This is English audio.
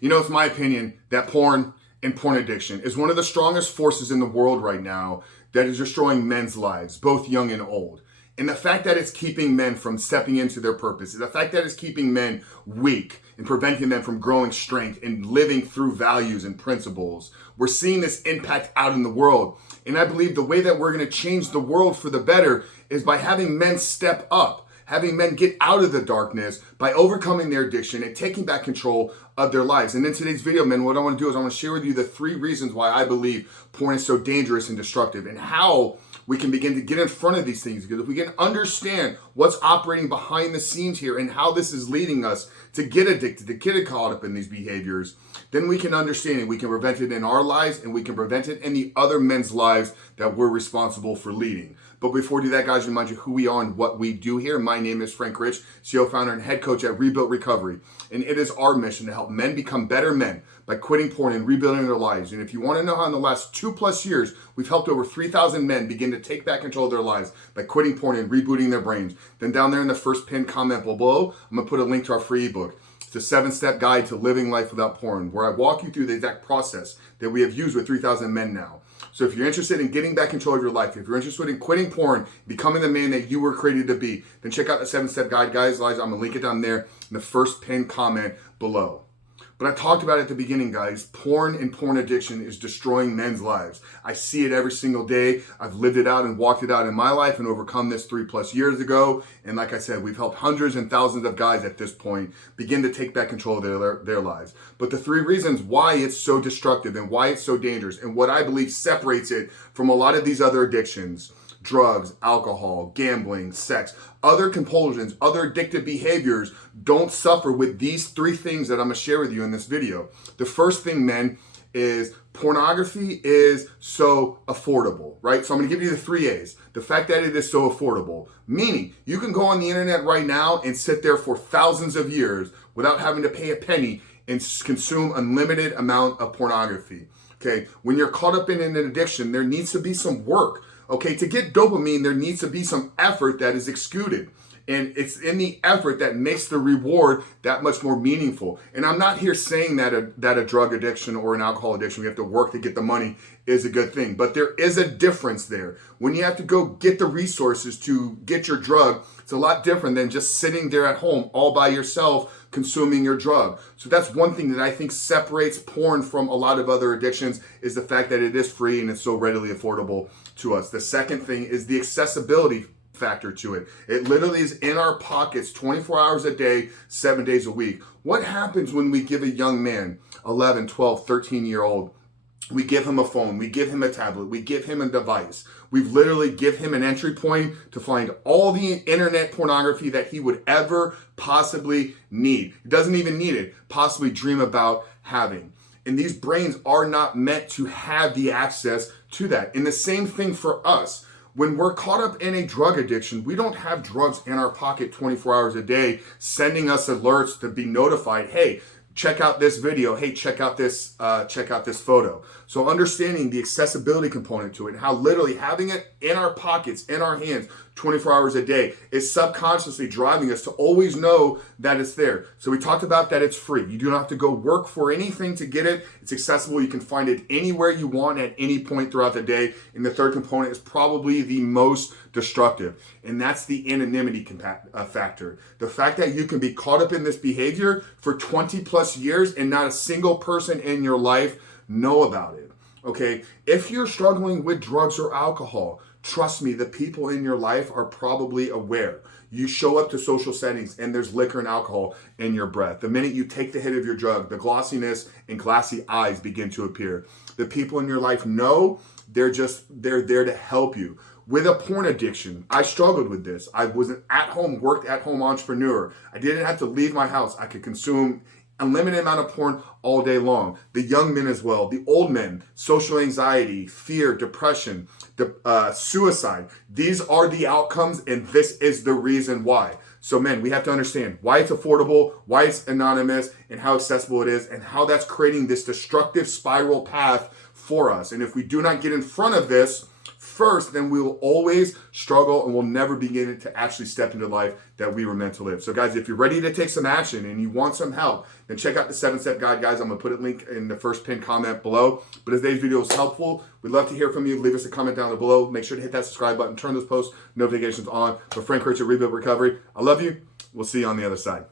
You know, it's my opinion that porn and porn addiction is one of the strongest forces in the world right now that is destroying men's lives, both young and old. And the fact that it's keeping men from stepping into their purpose, the fact that it's keeping men weak and preventing them from growing strength and living through values and principles. We're seeing this impact out in the world. And I believe the way that we're going to change the world for the better is by having men step up. Having men get out of the darkness by overcoming their addiction and taking back control of their lives. And in today's video, men, what I want to do is I want to share with you the 3 reasons why I believe porn is so dangerous and destructive, and how we can begin to get in front of these things. Because if we can understand what's operating behind the scenes here and how this is leading us to get addicted, to get caught up in these behaviors, then we can understand it. We can prevent it in our lives, and we can prevent it in the other men's lives that we're responsible for leading. But before we do that, guys, remind you who we are and what we do here. My name is Frank Rich, CEO, founder, and head coach at Rebuilt Recovery. And it is our mission to help men become better men by quitting porn and rebuilding their lives. And if you want to know how in the last 2+ years, we've helped over 3,000 men begin to take back control of their lives by quitting porn and rebooting their brains, then down there in the first pinned comment below, I'm going to put a link to our free ebook. It's a 7-step guide to living life without porn, where I walk you through the exact process that we have used with 3,000 men now. So if you're interested in getting back control of your life, if you're interested in quitting porn, becoming the man that you were created to be, then check out the 7-step guide, guys. I'm going to link it down there in the first pinned comment below. But I talked about it at the beginning, guys. Porn and porn addiction is destroying men's lives. I see it every single day. I've lived it out and walked it out in my life and overcome this 3+ years ago. And like I said, we've helped hundreds and thousands of guys at this point begin to take back control of their lives. But the 3 reasons why it's so destructive and why it's so dangerous, and what I believe separates it from a lot of these other addictions: drugs, alcohol, gambling, sex, other compulsions, other addictive behaviors, don't suffer with these 3 things that I'm going to share with you in this video. The first thing, men, is pornography is so affordable, right? So I'm going to give you the 3 A's. The fact that it is so affordable, meaning you can go on the internet right now and sit there for thousands of years without having to pay a penny and consume unlimited amount of pornography. Okay, when you're caught up in an addiction, there needs to be some work. Okay, to get dopamine, there needs to be some effort that is executed. And it's in the effort that makes the reward that much more meaningful. And I'm not here saying that a drug addiction or an alcohol addiction, we have to work to get the money, is a good thing. But there is a difference there. When you have to go get the resources to get your drug, it's a lot different than just sitting there at home all by yourself consuming your drug. So that's one thing that I think separates porn from a lot of other addictions, is the fact that it is free and it's so readily affordable to us. The second thing is the accessibility factor to it. It literally is in our pockets 24 hours a day, 7 days a week. What happens when we give a young man, 11, 12, 13-year-old, we give him a phone, we give him a tablet, we give him a device. We literally give him an entry point to find all the internet pornography that he would ever possibly need. He doesn't even need it, possibly dream about having. And these brains are not meant to have the access to that. And the same thing for us. When we're caught up in a drug addiction, we don't have drugs in our pocket 24 hours a day sending us alerts to be notified, hey, check out this video, hey, check out this photo. So understanding the accessibility component to it, and how literally having it in our pockets, in our hands, 24 hours a day is subconsciously driving us to always know that it's there. So we talked about that it's free. You do not have to go work for anything to get it. It's accessible. You can find it anywhere you want at any point throughout the day. And the third component is probably the most destructive, and that's the anonymity factor. The fact that you can be caught up in this behavior for 20+ years and not a single person in your life know about it. Okay, if you're struggling with drugs or alcohol, trust me, the people in your life are probably aware. You show up to social settings and there's liquor and alcohol in your breath. The minute you take the hit of your drug, the glossiness and glassy eyes begin to appear. The people in your life know. They're there to help you. With a porn addiction, I struggled with this. I was an worked at home entrepreneur. I didn't have to leave my house. I could consume a limited amount of porn all day long. The young men as well, the old men, social anxiety, fear, depression, suicide. These are the outcomes, and this is the reason why. So men, we have to understand why it's affordable, why it's anonymous, and how accessible it is, and how that's creating this destructive spiral path for us. And if we do not get in front of this first, then we will always struggle and we'll never begin to actually step into life that we were meant to live. So guys, if you're ready to take some action and you want some help, then check out the 7-step guide, guys. I'm gonna put a link in the first pinned comment below. But if today's video was helpful, we'd love to hear from you. Leave us a comment down below. Make sure to hit that subscribe button, turn those post notifications on. But Frank Rich at Rebuild Recovery, I love you. We'll see you on the other side.